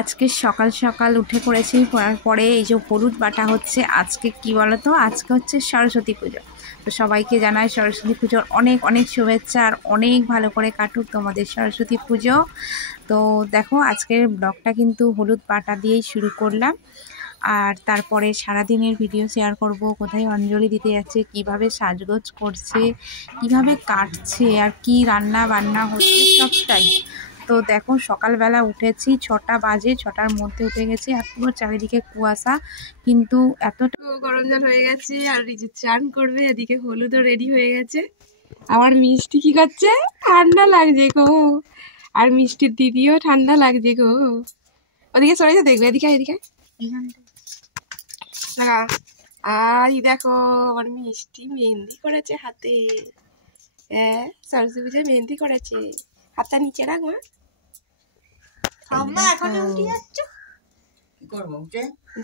আজকে সকাল সকাল উঠে পড়েছি, পড়ার পরে এই যে হলুদ বাটা হচ্ছে। আজকে কি বলতো, আজকে হচ্ছে সরস্বতী পুজো। তো সবাইকে জানাই সরস্বতী পুজোর অনেক অনেক শুভেচ্ছা, আর অনেক ভালো করে কাটুক তোমাদের সরস্বতী পুজো। তো দেখো আজকের ব্লগটা কিন্তু হলুদ বাটা দিয়েই শুরু করলাম, আর তারপরে সারাদিনের ভিডিও শেয়ার করব, কোথায় অঞ্জলি দিতে যাচ্ছে, কিভাবে সাজগোজ করছে, কিভাবে কাটছে, আর কি রান্না বান্না হচ্ছে সবটাই। তো দেখো সকালবেলা উঠেছি, 6টা বাজে, 6টার মধ্যে উঠে গেছি। আর পুরো চারিদিকে কুয়াশা, কিন্তু এতটা গরম জল হয়ে গেছে। আর এই যে চান করবে, এদিকে হলুদও রেডি হয়ে গেছে। আমার মিষ্টি কি করছে, ঠান্ডা লাগছে গো। আর মিষ্টির দিদিও ঠান্ডা লাগছে গো। ওদিকে সরে যা, দেখবে এদিকে এদিকে। আর দেখো আমার মিষ্টি মেহেন্দি করেছে হাতে। হ্যাঁ, সরস্বতী পুজোয় মেহেন্দি করেছে। হাতটা নিচে রাখ মা।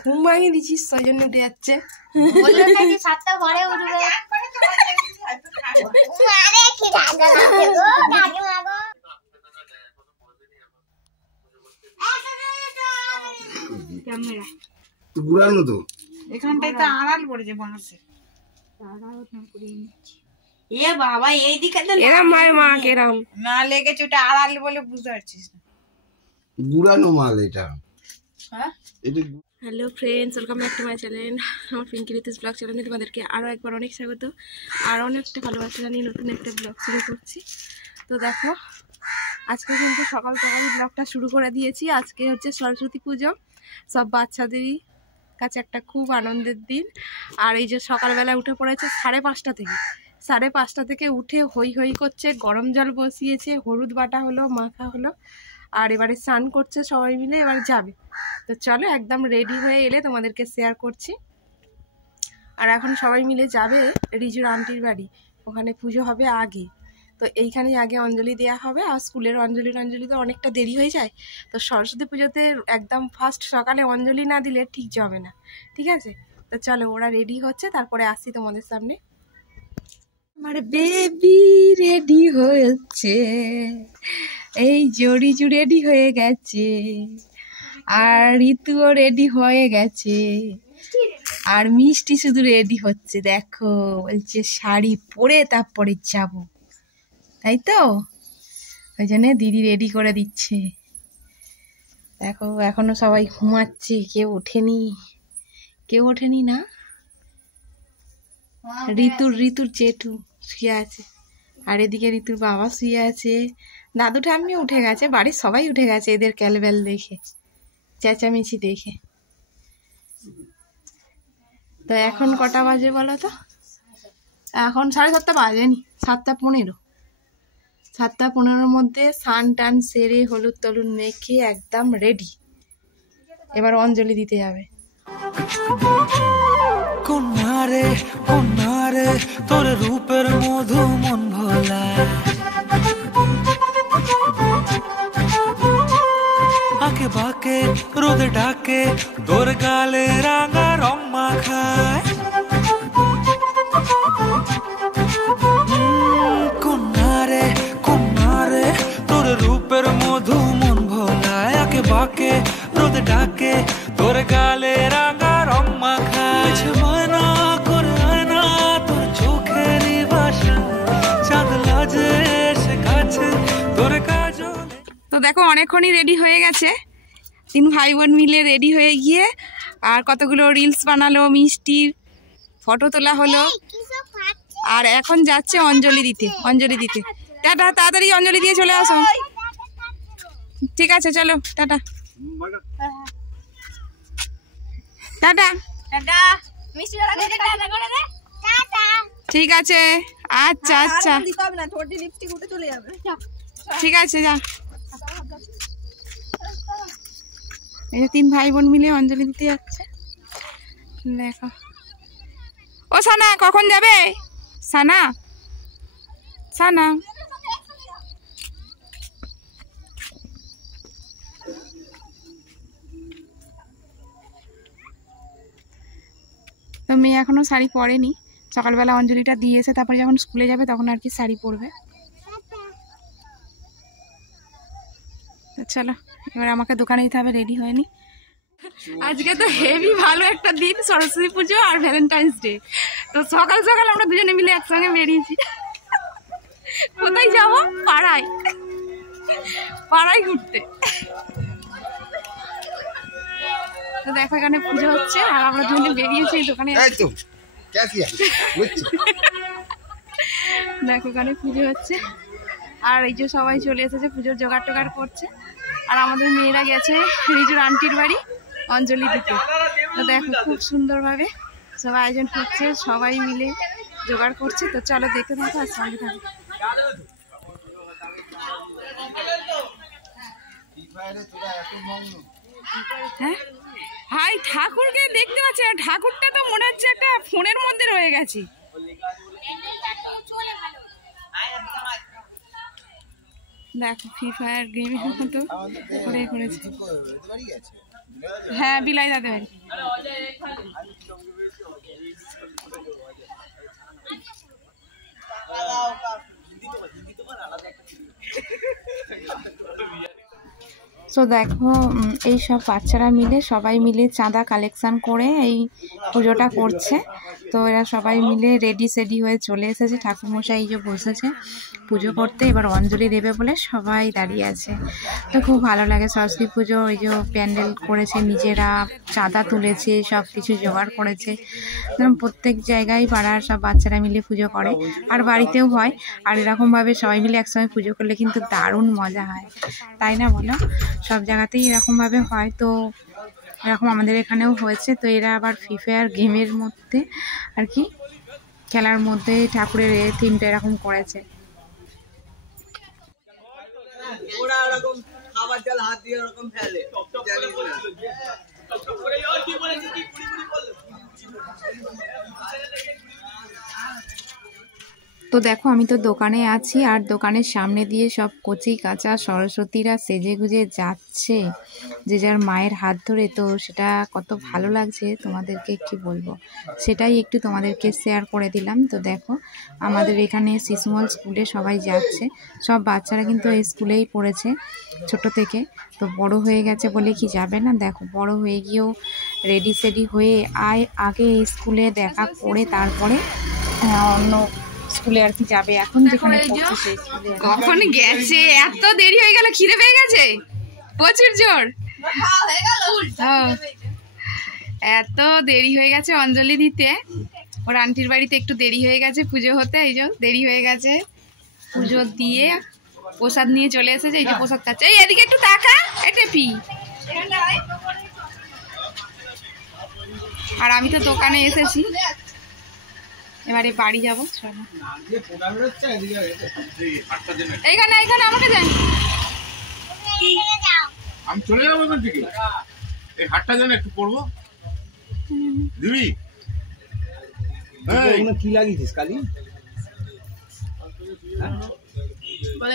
ঘুম ভাঙিয়ে দিচ্ছিস, সেই জন্য উঠে যাচ্ছে। বুড়ানো তো এখানটায় তো আড়াল পড়েছে বাঁশে। এ বাবা এইদিকে তো এরাম ভাই মা কেরাম না লেগেছে, ওটা আড়াল বলে বুঝতে পারছিস না। বুড়ানো মাল এটা। হ্যাঁ hello friends, welcome back to my channel. আমার পিঙ্কি রিতেশ ব্লগ চ্যানেলে তোমাদেরকে আরও একবার অনেক স্বাগত, আর অনেকটা ভালোবাসা জানিয়ে নতুন একটা ব্লগ শুরু করছি। তো দেখো আজকে কিন্তু সকাল সকাল ব্লগটা শুরু করে দিয়েছি। আজকে হচ্ছে সরস্বতী পুজো, সব বাচ্চাদেরই কাছে একটা খুব আনন্দের দিন। আর এই যে সকালবেলা উঠে পড়েছে 5:30 থেকে, 5:30 থেকে উঠে হই হই করছে, গরম জল বসিয়েছে, হলুদ বাটা হলো, মাখা হলো, আর এবারে স্নান করছে সবাই মিলে, এবার যাবে। তো চলো একদম রেডি হয়ে এলে তোমাদেরকে শেয়ার করছি। আর এখন সবাই মিলে যাবে রিজুর আন্টির বাড়ি, ওখানে পুজো হবে আগে। তো এইখানেই আগে অঞ্জলি দেওয়া হবে, আর স্কুলের অঞ্জলি তো অনেকটা দেরি হয়ে যায়। তো সরস্বতী পুজোতে একদম ফার্স্ট সকালে অঞ্জলি না দিলে ঠিক জমে না, ঠিক আছে? তো চলো ওরা রেডি হচ্ছে, তারপরে আসছি তোমাদের সামনে। আমার বেবি রেডি হয়েছে, এই রিজু রেডি হয়ে গেছে, আর ঋতুও রেডি হয়ে গেছে, আর মিষ্টি শুধু রেডি হচ্ছে। দেখো বলছে শাড়ি পরে তারপরে যাব, তাই তো? ওই জন্য দিদি রেডি করে দিচ্ছে। দেখো এখনো সবাই ঘুমাচ্ছে, কেউ ওঠেনি না। ঋতুর জেঠু শুয়ে আছে, আর এদিকে ঋতুর বাবা শুয়ে আছে, দাদু ঠাম্মি উঠে গেছে, বাড়ির সবাই উঠে গেছে এদের ক্যালবেল দেখে, চেঁচামেচি দেখে। তো এখন কটা বাজে বলো তো? এখন 7:30 বাজেনি, 7:15। 7:15 মধ্যে স্নান টান সেরে হলুদ টলুদ মেখে একদম রেডি, এবার অঞ্জলি দিতে যাবে। কন্যারে কন্যারে তোর রূপের মধু মন ভোলা, আঁকে বাঁকে রোদ ডাকে তোর গালে রাঙা রং মাখায়। কন্যারে কন্যারে তোর রূপের মধু মন ভোলায়, আঁকে বাঁকে রোদ ডাকে তোর গালে রাঙা রং মাখায়। মানা করে আয়না তোর চোখেরই ভাষা, চাঁদ লাজে এসে কাছে তোর কাজল। তো দেখো অনেকক্ষণই রেডি হয়ে গেছে, 3 ভাই বোন মিলে রেডি হয়ে গিয়ে আর কতগুলো রিলস বানালো, মিষ্টির ফটো তোলা হলো, আর এখন যাচ্ছে অঞ্জলি দিতে। টাটা, তাড়াতাড়ি অঞ্জলি দিয়ে চলে আসো। ঠিক আছে চলো, টাটা টাটা। ঠিক আছে, আচ্ছা আচ্ছা ঠিক আছে, যা। এই যে 3 ভাই বোন মিলে অঞ্জলি দিতে যাচ্ছে। দেখো ও সানা, কখন যাবে? সানা তো মেয়ে এখনো শাড়ি পরেনি, সকালবেলা অঞ্জলিটা দিয়ে এসে তারপরে যখন স্কুলে যাবে তখন আর কি শাড়ি পরবে। চলো এবার আমাকে দোকানে যেতে হবে, রেডি হয়নি। আজকে তো হেভি ভালো একটা দিন, সরস্বতী পুজো আর ভ্যালেন্টাইন্স ডে। তো সকাল সকাল আমরা দুজনে মিলে একসঙ্গে বেরিয়েছি। কোথায় যাবো? পাড়ায়, পাড়ায় ঘুরতে। তো দেখো এখানে পুজো হচ্ছে আর আমরা দুজনে বেরিয়েছি দোকানে। দেখো এখানে পুজো হচ্ছে আর এই যে সবাই চলে এসেছে পুজোর জোগাড় টোগাড় করছে। আর আমাদের মেয়েরা গেছে রিজুর আন্টির বাড়ি অঞ্জলি দিতে। তো দেখো খুব সুন্দরভাবে সব আয়োজন হচ্ছে, সবাই মিলে জোগাড় করছে। তো চলো দেখতে থাকো আর সঙ্গে থাকো। হ্যাঁ ভাই ঠাকুরকে দেখতে পাচ্ছি না, ঠাকুরটা তো মনে হচ্ছে একটা ফোনের মধ্যে রয়ে গেছে। দেখো ফ্রি ফায়ার গেমের মতো করে করেছে। হ্যাঁ বিলাই দাদা বাড়ি। তো দেখো এই সব বাচ্চারা মিলে সবাই মিলে চাঁদা কালেকশন করে এই পুজোটা করছে। তো এরা সবাই মিলে রেডি সেডি হয়ে চলে এসেছে। ঠাকুরমশাই এই যে বসেছে পুজো করতে, এবার অঞ্জলি দেবে বলে সবাই দাঁড়িয়ে আছে। তো খুব ভালো লাগে সরস্বতী পুজো। এই যে প্যান্ডেল করেছে নিজেরা, চাঁদা তুলেছে, সব কিছু জোগাড় করেছে। প্রত্যেক জায়গায় পাড়ার সব বাচ্চারা মিলে পুজো করে আর বাড়িতেও হয়। আর এরকমভাবে সবাই মিলে একসঙ্গে পুজো করলে কিন্তু দারুণ মজা হয়, তাই না বলো? সব জায়গাতেই এরকমভাবে হয়। তো এরকম আমাদের এখানেও হয়েছে। তো এরা আবার ফ্রি ফায়ার গেমের মধ্যে আর কি খেলার মধ্যে ঠাকুরের থিমটা এরকম করেছে। তো দেখো আমি তো দোকানে আছি আর দোকানের সামনে দিয়ে সব কচি কাঁচা সরস্বতীরা সেজে গুজে যাচ্ছে যে যার মায়ের হাত ধরে। তো সেটা কত ভালো লাগছে তোমাদেরকে কি বলবো, সেটাই একটু তোমাদেরকে শেয়ার করে দিলাম। তো দেখো আমাদের এখানে শিশুমল স্কুলে সবাই যাচ্ছে, সব বাচ্চারা কিন্তু এই স্কুলেই পড়েছে ছোট থেকে। তো বড় হয়ে গেছে বলে কি যাবে না? দেখো বড় হয়ে গিয়েও রেডি সেডি হয়ে আগে স্কুলে দেখা করে তারপরে অন্য স্কুলে আর কি যাবে। এখন যেখানে কখন গেছে, এত দেরি হয়ে গেল, খিদে পেয়ে গেছে প্রচুর জোর। এত দেরি হয়ে গেছে অঞ্জলি দিতে, ওর আন্টির বাড়িতে একটু দেরি হয়ে গেছে পুজো হতে। এই যে দেরি হয়ে গেছে, পুজো দিয়ে প্রসাদ নিয়ে চলে এসেছে। এই যে প্রসাদ খাচ্ছে। এই এদিকে একটু তাকা, এটেপি। আর আমি তো দোকানে এসেছি, এবারে বাড়ি যাবো। এইখানে এইখানে আমাকে যান, আমি চলে যাবো এখান থেকে। এই হাটটা যেন একটু পড়বো দিবি। কি লাগিয়েছিস কালি?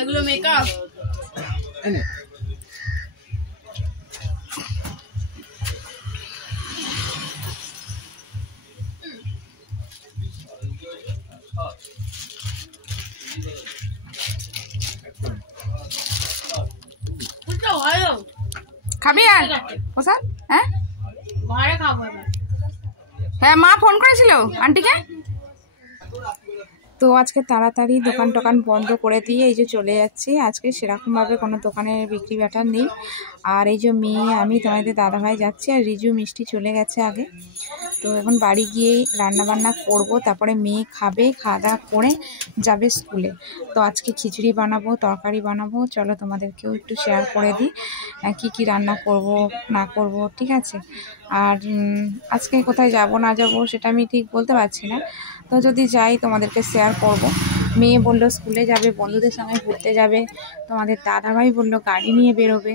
এগুলো মেকআপ। খাবি আর প্রসাদ? হ্যাঁ হ্যাঁ মা ফোন করেছিল আন্টিকে। তো আজকে তাড়াতাড়ি দোকান টোকান বন্ধ করে দিয়ে এই যে চলে যাচ্ছি। আজকে সেরকমভাবে কোনো দোকানের বিক্রি বাটার নেই। আর এই যে মেয়ে আমি তোমাদের দাদাভাই যাচ্ছি আর রিজু মিষ্টি চলে গেছে আগে। তো এখন বাড়ি গিয়েই রান্নাবান্না করব, তারপরে মেয়ে খাবে, খাওয়া দাওয়া করে যাবে স্কুলে। তো আজকে খিচুড়ি বানাবো, তরকারি বানাবো। চলো তোমাদেরকেও একটু শেয়ার করে দিই কি কি রান্না করব না করব, ঠিক আছে? আর আজকে কোথায় যাব না যাব সেটা আমি ঠিক বলতে পারছি না। তো যদি যাই তোমাদেরকে শেয়ার করব। মেয়ে বলল স্কুলে যাবে, বন্ধুদের সঙ্গে ঘুরতে যাবে। তোমাদের দাদাভাই বলল গাড়ি নিয়ে বেরোবে।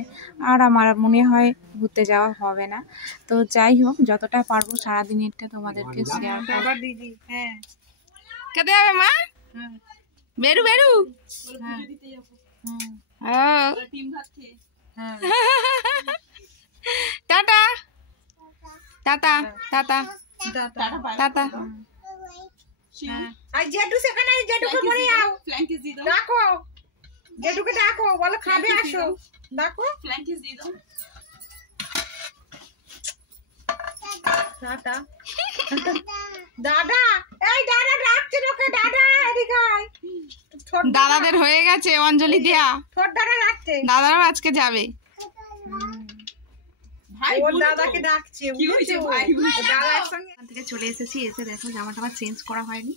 আর আমার মনে হয় ঘুরতে যাওয়া হবে না। তো যাই হোক যতটা পারবো সারাদিনেরটা তোমাদেরকে শেয়ার করব। দিদি হ্যাঁ খেতে হবে মা? বেরু বেরু। Tata tata tata tata. আর জেঠু সেখানে জেঠুকে বলে যাও রাখো। জেঠুকে ডাকো, বলো খাবে আসো, ডাকো। দাদা দাদা, এই দাদা ডাকছে ওকে, দাদা এদিকে আয়। দাদাদের হয়ে গেছে অঞ্জলি দেয়া, তোর দাদা ডাকছে, দাদারাও আজকে যাবে। ওর দাদাকে ডাকছে, বুঝেছো? দাদা একসঙ্গে ওখান থেকে চলে এসেছি, এসে দেখো জামা টামা চেঞ্জ করা হয়নি,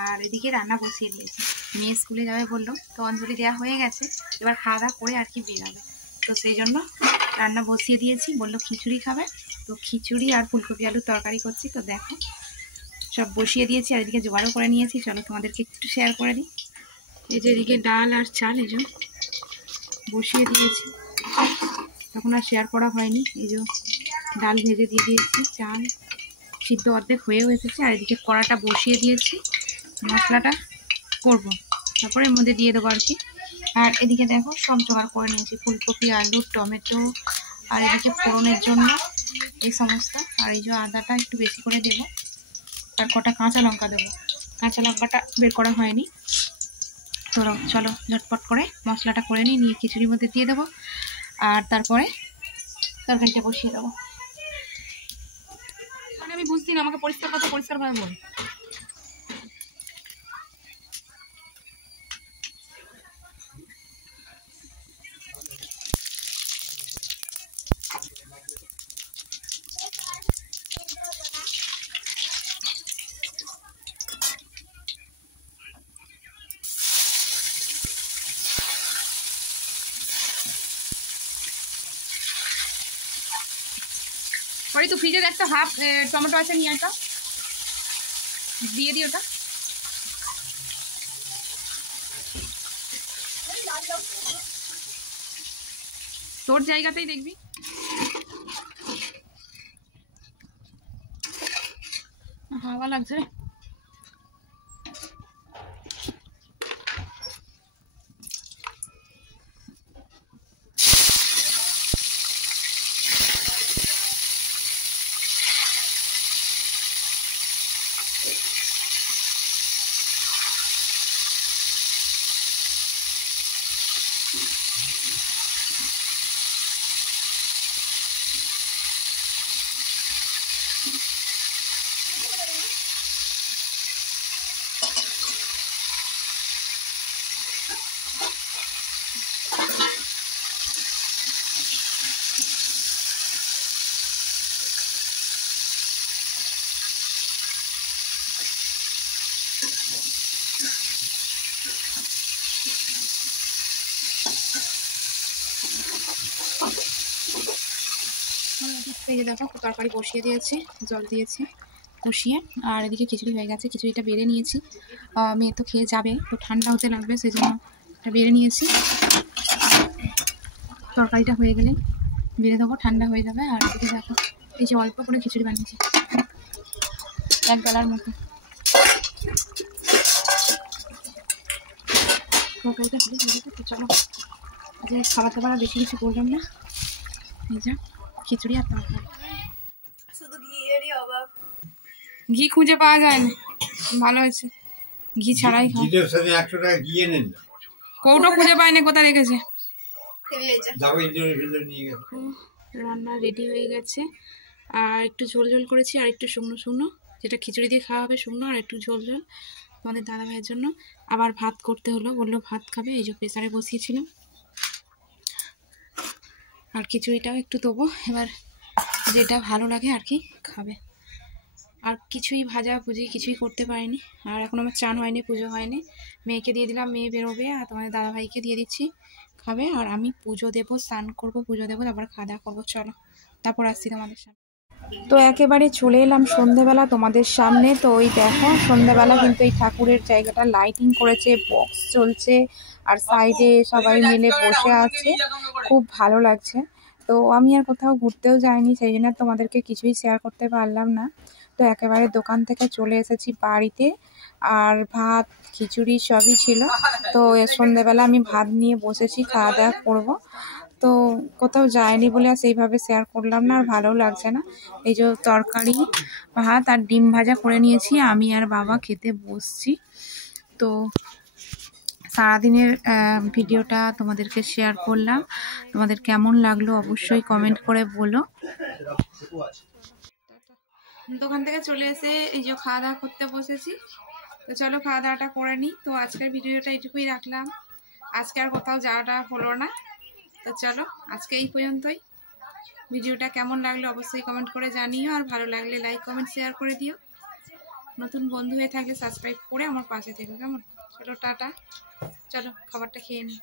আর এদিকে রান্না বসিয়ে দিয়েছি। মেয়ে স্কুলে যাবে বললো, তো অঞ্জলি দেওয়া হয়ে গেছে, এবার খাওয়া দাওয়া করে আর কি বেরাবে, তো সেই জন্য রান্না বসিয়ে দিয়েছি। বললো খিচুড়ি খাবে, তো খিচুড়ি আর ফুলকপি আলুর তরকারি করছি। তো দেখো সব বসিয়ে দিয়েছি, আর এদিকে জোগাড়ও করে নিয়েছি। চলো তোমাদেরকে একটু শেয়ার করে দিই। এই যে এদিকে ডাল আর চাল এই যে বসিয়ে দিয়েছি, তখন আর শেয়ার করা হয়নি। এই যে ডাল ভেজে দিয়ে দিয়েছি, চাল সিদ্ধ অর্ধেক হয়েও এসেছে, আর এদিকে কড়াটা বসিয়ে দিয়েছি, মশলাটা করব, তারপরে এর মধ্যে দিয়ে দেবো আর কি। আর এদিকে দেখো সব জোগাড় করে নিয়েছি, ফুলকপি আলু টমেটো, আর এদিকে ফোড়নের জন্য এই সমস্ত। আর এই যে আদাটা একটু বেশি করে দেবো, আর কটা কাঁচা লঙ্কা দেবো, কাঁচা লঙ্কাটা বের করা হয়নি। তো চলো ঝটপট করে মশলাটা করে নিয়ে খিচুড়ির মধ্যে দিয়ে দেবো, আর তারপরে তরকারিটা বসিয়ে দেবো। মানে আমি বুঝছি না, আমাকে পরিষ্কার কথা পরিষ্কারভাবে বল। পরে তো ফ্রিজের একটা হাফ টমেটো আছে, নিয়ে এটা দিয়ে দিই, ওটা তোর জায়গাতেই দেখবি। হাওয়া লাগছে রে। এই যে দেখো তরকারি বসিয়ে দিয়েছি, জল দিয়েছি বসিয়ে, আর এদিকে খিচুড়ি হয়ে গেছে। খিচুড়িটা বেড়ে নিয়েছি, মেয়ে তো খেয়ে যাবে, তো ঠান্ডা হতে লাগবে, সেই জন্য এটা বেড়ে নিয়েছি। তরকারিটা হয়ে গেলে বেড়ে দেবো, ঠান্ডা হয়ে যাবে। আর এদিকে দেখো এই যে অল্প করে খিচুড়ি বানিয়েছি, এক বেলার মতো। তরকারিটা হয়ে গেছে, তো চলো যে খাবার দাবার আর বেশি কিছু করলাম না, এই যা খিচুড়ি আর তরকারি। শুধু ঘিয়েরই অভাব, ঘি খুঁজে পাওয়া যায় না, ভালো হয়েছে ঘি ছাড়াই খাও। ঘিটার সাথে 100 টাকা ঘিয়ে নেন, কৌটো খুঁজে পায় না, কোথায় রেখেছে। যাবো ইন্টারভিউ নিয়ে গেছে। রান্না রেডি হয়ে গেছে, আর একটু ঝোল ঝোল করেছি, আর একটু শুকনো শুকনো, যেটা খিচুড়ি দিয়ে খাওয়া হবে শুকনো, আর একটু ঝোল ঝোল তোমাদের দাদা ভাইয়ের জন্য। আবার ভাত করতে হলো, বললো ভাত খাবে, এই যে প্রেসারে বসিয়েছিলাম। আর খিচুড়িটাও একটু দেবো, এবার যেটা ভালো লাগে আর কি খাবে। আর কিছুই ভাজা ভুজি কিছুই করতে পারিনি, আর এখন আমার চান হয়নি, পুজো হয়নি। মেয়েকে দিয়ে দিলাম, মেয়ে বেরোবে, আর তোমাদের দাদাভাইকে দিয়ে দিচ্ছি, খাবে। আর আমি পুজো দেবো, স্নান করবো, পুজো দেবো, তারপর খাওয়া দাওয়া করবো। চলো তারপর আসছি তোমাদের সামনে। তো একেবারে চলে এলাম সন্ধেবেলা তোমাদের সামনে। তো ওই দেখো সন্ধেবেলা কিন্তু এই ঠাকুরের জায়গাটা লাইটিং করেছে, বক্স চলছে, আর সাইডে সবাই মিলে বসে আছে, খুব ভালো লাগছে। তো আমি আর কোথাও ঘুরতেও যাইনি, সেই জন্য তোমাদেরকে কিছুই শেয়ার করতে পারলাম না। তো একেবারে দোকান থেকে চলে এসেছি বাড়িতে, আর ভাত খিচুড়ি সবই ছিল। তো সন্ধেবেলা আমি ভাত নিয়ে বসেছি, খাওয়া দাওয়া করবো। তো কোথাও যায়নি বলে আর সেইভাবে শেয়ার করলাম না, আর ভালোও লাগছে না। এই যে তরকারি ভাত আর ডিম ভাজা করে নিয়েছি, আমি আর বাবা খেতে বসছি। তো সারাদিনের ভিডিওটা তোমাদেরকে শেয়ার করলাম। তোমাদের কেমন লাগলো অবশ্যই কমেন্ট করে বলো। দোকান থেকে চলে এসে এই যে খাওয়া দাওয়া করতে বসেছি। তো চলো খাওয়া দাওয়াটা করে নিই। তো আজকের ভিডিওটা এইটুকুই রাখলাম, আজকে আর কোথাও যাওয়াটা হলো না। তো চলো আজকে এই পর্যন্তই। ভিডিওটা কেমন লাগলো অবশ্যই কমেন্ট করে জানিও, আর ভালো লাগলে লাইক কমেন্ট শেয়ার করে দিও। নতুন বন্ধু হয়ে থাকলে সাবস্ক্রাইব করে আমার পাশে থেকো, কেমন? চলো টাটা, চলো খাবারটা খেয়ে নিই।